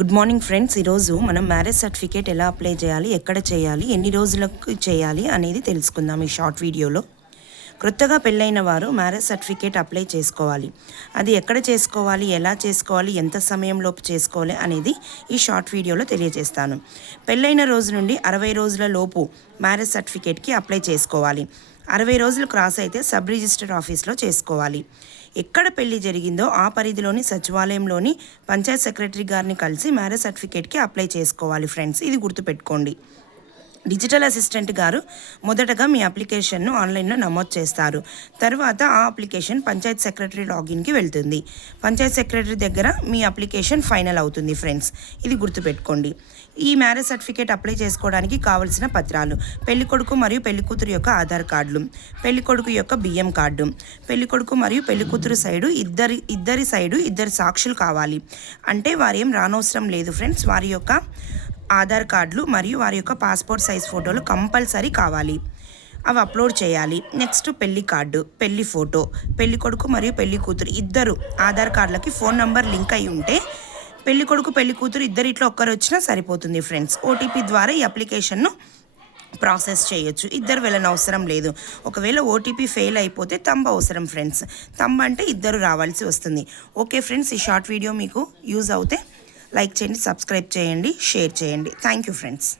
Good morning friends. ఈరోజు మనం marriage certificate ఎలా అప్లై చేయాలి, ఎక్కడ చేయాలి, ఎన్ని రోజులకు చేయాలి అనేది తెలుసుకుందాం ఈ షార్ట్ వీడియోలో. కొత్తగా పెళ్ళైన వారు మ్యారేజ్ సర్టిఫికేట్ అప్లై చేసుకోవాలి. అది ఎక్కడ చేసుకోవాలి, ఎలా చేసుకోవాలి, ఎంత సమయంలోపు చేసుకోవాలి అనేది ఈ షార్ట్ వీడియోలో తెలియజేస్తాను. పెళ్ళైన రోజు నుండి 60 రోజుల లోపు మ్యారేజ్ సర్టిఫికేట్కి అప్లై చేసుకోవాలి. 60 రోజులు క్రాస్ అయితే సబ్ రిజిస్టర్ ఆఫీస్లో చేసుకోవాలి. ఎక్కడ పెళ్లి జరిగిందో ఆ పరిధిలోని సచివాలయంలోని పంచాయత్ సెక్రటరీ గారిని కలిసి మ్యారేజ్ సర్టిఫికేట్కి అప్లై చేసుకోవాలి ఫ్రెండ్స్. ఇది గుర్తుపెట్టుకోండి. డిజిటల్ అసిస్టెంట్ గారు మొదటగా మీ అప్లికేషన్ను ఆన్లైన్లో నమోదు చేస్తారు. తర్వాత ఆ అప్లికేషన్ పంచాయత్ సెక్రటరీ లాగిన్కి వెళ్తుంది. పంచాయత్ సెక్రటరీ దగ్గర మీ అప్లికేషన్ ఫైనల్ అవుతుంది ఫ్రెండ్స్. ఇది గుర్తుపెట్టుకోండి. ఈ మ్యారేజ్ సర్టిఫికేట్ అప్లై చేసుకోవడానికి కావలసిన పత్రాలు: పెళ్ళికొడుకు మరియు పెళ్ళికూతురు యొక్క ఆధార్ కార్డులు, పెళ్ళికొడుకు యొక్క బియ్యం కార్డు, పెళ్ళికొడుకు మరియు పెళ్ళికూతురు సైడు ఇద్దరి సాక్షులు కావాలి. అంటే వారు ఏం రానవసరం లేదు ఫ్రెండ్స్. వారి యొక్క ఆధార్ కార్డులు మరియు వారి యొక్క పాస్పోర్ట్ సైజ్ ఫోటోలు కంపల్సరీ కావాలి. అవి అప్లోడ్ చేయాలి. నెక్స్ట్ పెళ్లి కార్డు, పెళ్లి ఫోటో, పెళ్లి కొడుకు మరియు పెళ్లి కూతురు ఇద్దరు ఆధార్ కార్డులకి ఫోన్ నంబర్ లింక్ అయి ఉంటే పెళ్లి కొడుకు పెళ్లి కూతురు ఇద్దరిట్లో ఒక్కరు వచ్చినా సరిపోతుంది ఫ్రెండ్స్. ఓటీపీ ద్వారా ఈ అప్లికేషన్ను ప్రాసెస్ చేయొచ్చు. ఇద్దరు వెళ్ళనవసరం లేదు. ఒకవేళ ఓటీపీ ఫెయిల్ అయిపోతే తంబ్ అవసరం ఫ్రెండ్స్. తంబ్ అంటే ఇద్దరు రావాల్సి వస్తుంది. ఓకే ఫ్రెండ్స్, ఈ షార్ట్ వీడియో మీకు యూజ్ అవుతే లైక్ చేయండి, సబ్స్క్రైబ్ చేయండి, షేర్ చేయండి. Thank you friends.